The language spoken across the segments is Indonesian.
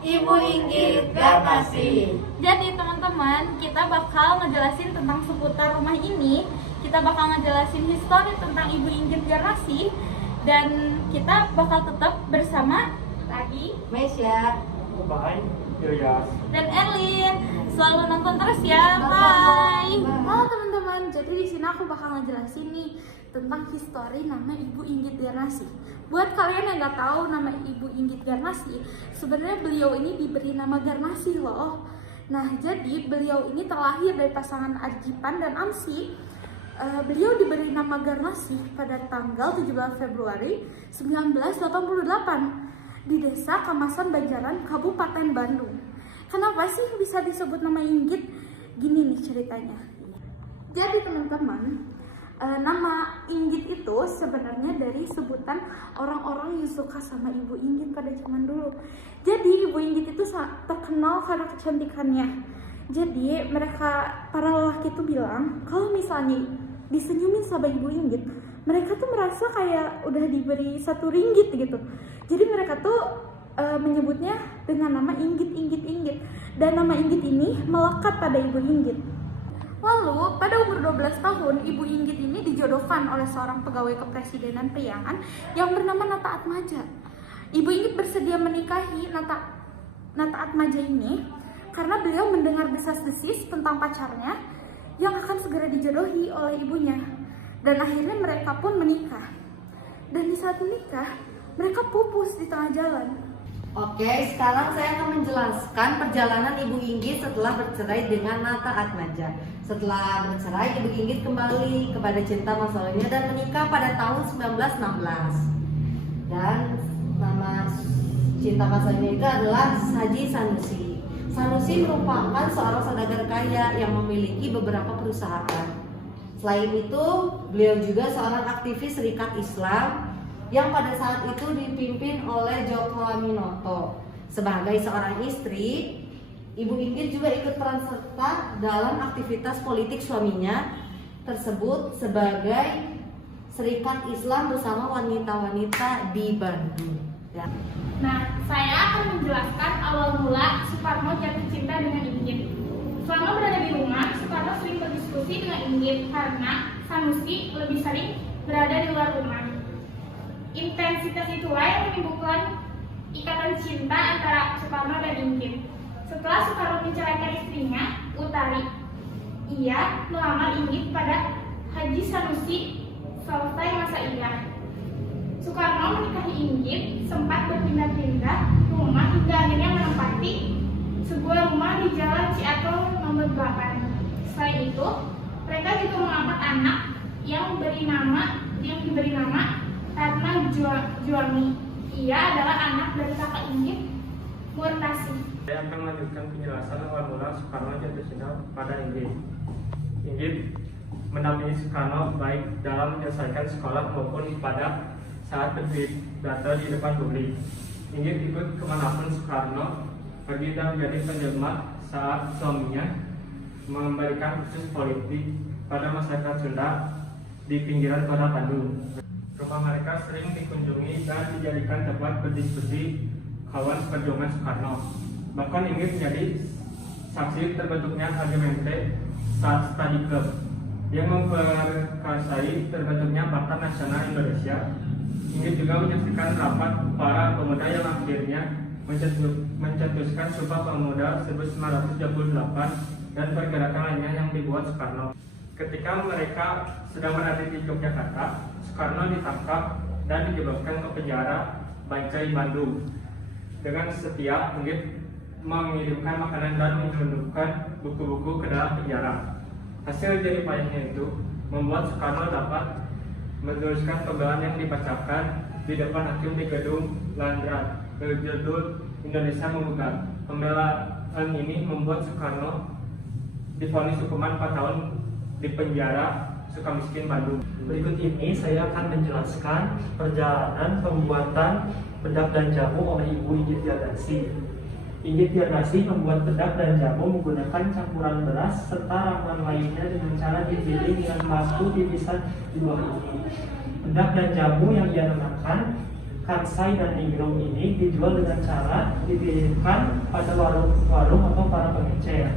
Ibu Inggit Garnasi. Jadi teman-teman, kita bakal ngejelasin tentang seputar rumah ini. Kita bakal ngejelasin histori tentang Ibu Inggit Garnasi. Dan kita bakal tetap bersama Tadi, Mesya, Bye, Yuyas, dan Erlin. Selalu nonton terus ya. Bye. Halo teman-teman, jadi di sini aku bakal ngejelasin nih tentang histori nama Ibu Inggit Garnasi. Buat kalian yang nggak tahu nama Ibu Inggit Garnasi, sebenarnya beliau ini diberi nama Garnasi loh. Nah, jadi beliau ini terlahir dari pasangan Ajipan dan Amsi. Beliau diberi nama Garnasi pada tanggal 17 Februari 1988 di Desa Kamasan Banjaran, Kabupaten Bandung. Kenapa sih bisa disebut nama Inggit? Gini nih ceritanya. Jadi teman-teman, nama Inggit itu sebenarnya dari sebutan orang-orang yang suka sama Ibu Inggit pada zaman dulu. Jadi Ibu Inggit itu terkenal karena kecantikannya. Jadi mereka, para lelaki itu bilang kalau misalnya disenyumin sama Ibu Inggit, mereka tuh merasa kayak udah diberi 1 ringgit gitu. Jadi mereka tuh menyebutnya dengan nama Inggit. Dan nama Inggit ini melekat pada Ibu Inggit. Lalu, pada umur 12 tahun, Ibu Inggit ini dijodohkan oleh seorang pegawai kepresidenan Priangan yang bernama Nata Atmaja. Ibu Inggit bersedia menikahi Nata Atmaja ini karena beliau mendengar desas-desis tentang pacarnya yang akan segera dijodohi oleh ibunya. Dan akhirnya mereka pun menikah. Dan di saat menikah, mereka pupus di tengah jalan. Oke, sekarang saya akan menjelaskan perjalanan Ibu Inggit setelah bercerai dengan Nata Atmaja. Setelah bercerai, Ibu Inggit kembali kepada cinta masa lalunya dan menikah pada tahun 1916. Dan nama cinta masa lalunya itu adalah Haji Sanusi. Sanusi merupakan seorang saudagar kaya yang memiliki beberapa perusahaan. Selain itu, beliau juga seorang aktivis Serikat Islam yang pada saat itu dipimpin oleh Djoko Aminoto. Sebagai seorang istri, Ibu Inggit juga ikut peran serta dalam aktivitas politik suaminya tersebut sebagai Serikat Islam bersama wanita-wanita di Bandung. Ya. Nah, saya akan menjelaskan awal mula Soekarno jatuh cinta dengan Inggit. Selama berada di rumah, Soekarno sering berdiskusi dengan Inggit karena Sanusi lebih sering berada di luar rumah. Intensitas itulah yang menimbulkan ikatan cinta antara Soekarno dan Inggit. Setelah Soekarno menceraikan istrinya, Utari, ia melamar Inggit pada Haji Sanusi selesai masa idah. Soekarno menikahi Inggit, sempat berpindah-pindah rumah hingga akhirnya menempati sebuah rumah di Jalan Ciato nomor 8. Selain itu, mereka juga mengangkat anak yang diberi nama Ratna Juami. Ia adalah anak dari kakak Inggit, Murtasi. saya akan melanjutkan penjelasan awal mula Soekarno jatuh cinta pada Inggit. Inggit mendampingi Soekarno baik dalam menyelesaikan sekolah maupun pada saat berpidato di depan publik. Inggit ikut kemanapun Soekarno pergi dan menjadi penjelma saat suaminya memberikan kursus politik pada masyarakat Sunda di pinggiran kota Bandung. Rumah mereka sering dikunjungi dan dijadikan tempat berdiskusi kawan perjuangan Soekarno. Bahkan Inggit menjadi saksi terbentuknya Argumente saat study club yang memperkasai terbentuknya Partai Nasional Indonesia. Inggit juga menyaksikan rapat para pemuda yang akhirnya mencetuskan Sumpah Pemuda 1938 dan pergerakan lainnya yang dibuat Soekarno. Ketika mereka sedang berada di Yogyakarta, Soekarno ditangkap dan dijebloskan ke penjara Bancai Bandung. Dengan setia, Inggit mengirimkan makanan dan menundukkan buku-buku ke dalam penjara. Hasil jerih payahnya itu membuat Soekarno dapat menuliskan pembelaan yang dibacakan di depan hakim di gedung Landrat berjudul Indonesia Menggugat. Pembelaan ini membuat Soekarno divonis hukuman 4 tahun di penjara Sukamiskin Bandung. Berikut ini saya akan menjelaskan perjalanan pembuatan bedak dan jamu oleh Ibu Inggit Garnasi. Inggit Garnasi membuat bedak dan jamu menggunakan campuran beras serta ramuan lainnya dengan cara digiling dengan batu dipisah di bawah ini. Bedak dan jamu yang ia gunakan kansai dan ningrum ini dijual dengan cara dititipkan pada warung-warung atau para pengecer.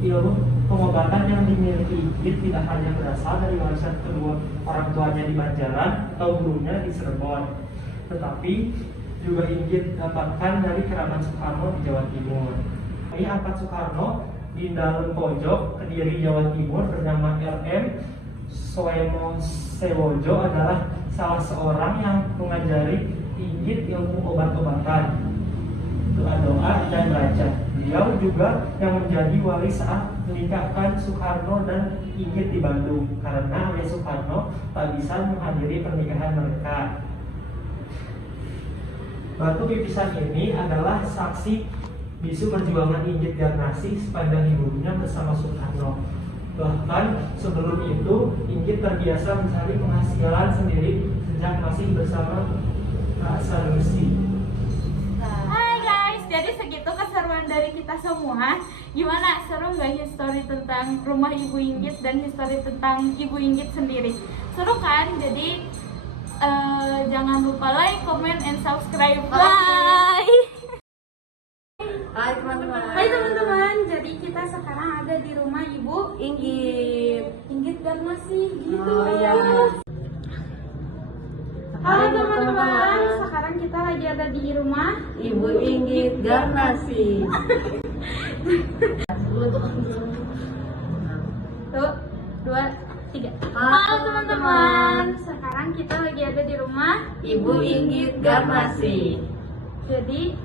Ilmu pengobatan yang dimiliki Inggit tidak hanya berasal dari warisan kedua orang tuanya di Banjaran atau gurunya di Cirebon, tetapi juga Inggit dapatkan dari kerabat Soekarno di Jawa Timur. Ini angkat Soekarno di dalam pojok Kediri, Jawa Timur bernama R.M. Soemo Sewojo adalah salah seorang yang mengajari Inggit ilmu obat-obatan, doa-doa dan baca. Beliau juga yang menjadi wali saat menikahkan Soekarno dan Inggit di Bandung karena oleh Soekarno tak bisa menghadiri pernikahan mereka. Batu pipisan ini adalah saksi bisu perjuangan Inggit Garnasi sepanjang hidupnya bersama Soekarno. Bahkan sebelum itu Inggit terbiasa mencari penghasilan sendiri sejak masih bersama Kak Sanusi. Hai guys, jadi segitu keseruan dari kita semua. Gimana, seru nggak history tentang rumah Ibu Inggit dan history tentang Ibu Inggit sendiri? Seru kan? Jadi jangan lupa like, comment, and subscribe. Bye. Hai teman-teman. Hai teman-teman, jadi kita sekarang ada di rumah Ibu Inggit Garnasi gitu. Oh, iya. Halo teman-teman, sekarang kita lagi ada di rumah Ibu Inggit Garnasi. Tuh, 2, 3. Halo teman-teman, sekarang kita lagi ada di rumah Ibu Inggit Garnasi. Jadi